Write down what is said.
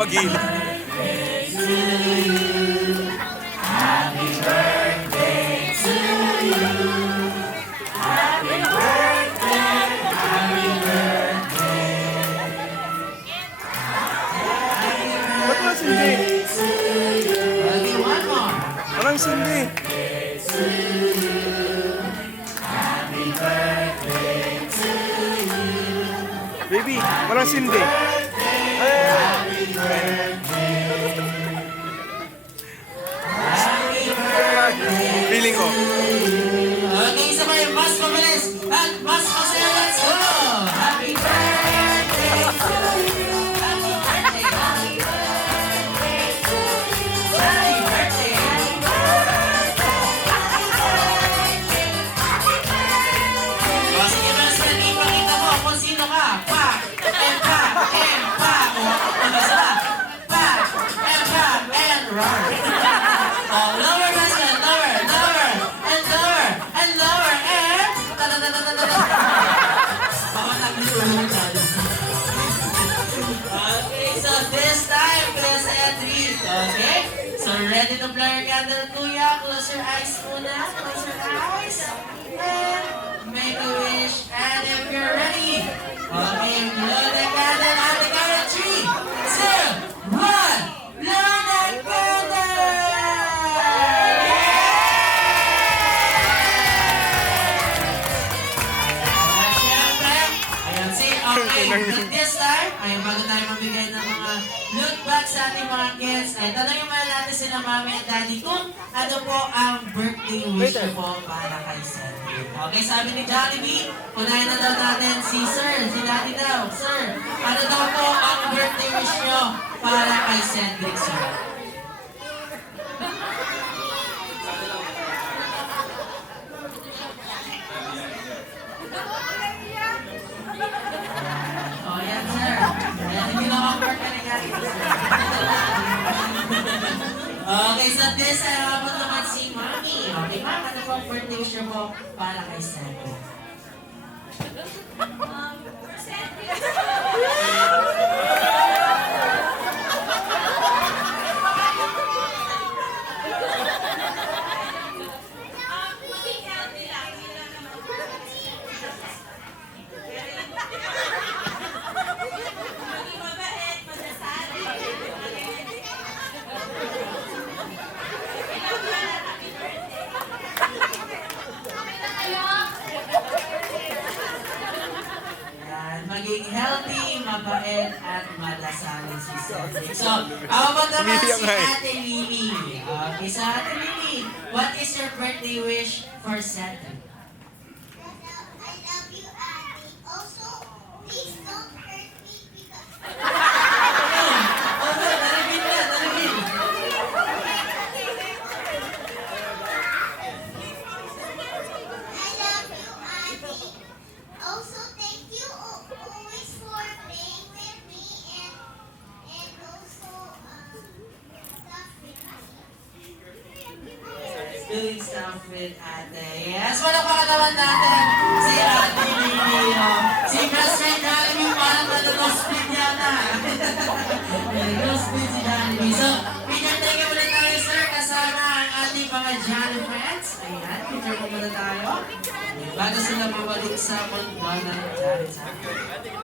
Pag-ilo. Ba't walang sindi? Walang sindi. Baby, walang sindi. Feeling ko. Okay, isa pa yung mas mabilis at mas masaya. Let's go! Happy birthday to you! Happy birthday! Happy birthday to you! Happy birthday! Happy birthday! O, sige, mas pwede ipakita mo kung sino ka. Pa! And pa! And pa! O, ano isa? Pa! And pa! And roar! O, lower, mas pwede. Lower! Lower! And lower! And lower! And... Baka nagulong ka. Okay, so this time, Chris and Reed. Okay? So ready to blow your candle, Kuya? Close your eyes muna. Close your eyes. And make a wish. And if you're ready, okay, blow the candle on the count of 3, 2, 1. Blow the candle! Siyempre, ayan si, okay, this time, ayan, bago tayo magbigay ng mga look back sa ating mga kids, ay tanongin muna natin sila mami at daddy kung ano po ang birthday wish niyo po para kay Cedric. Okay, sabi ni Jollibee, unahin na daw natin si Sir, si daddy daw. Sir, ano daw po ang birthday wish niyo para kay Cedric, sir? Oh, yan, sir. Ayan, hindi na awkward ka na guys. Okay, so this ay abot naman si Mami. Okay, ma'am, ano po ang birthday wish niyo po para kay Sandy? Yan, maging healthy, mabait, at madasalin si Cedric. So, how about naman si Ate Lily? Okay, so Ate Lily, what is your birthday wish for Cedric? I love you, Abby. Also, please don't hurt me because Okay, narigin na, narigin. I love you, Abby. Also, thank you always for playing with me and also stuff with me. Doing stuff with Ate. Yes, wala pa naman natin si Ate Lily. Si best friend Jollibee parang nag-gospel yata. Nag-gospel si Jollibee. So, pinatake muna tayo, sir, kasama ang ating mga Jollibee friends. Ayan, picture ko muna tayo. Bago sila mabalik sa mundo ng Jollibee.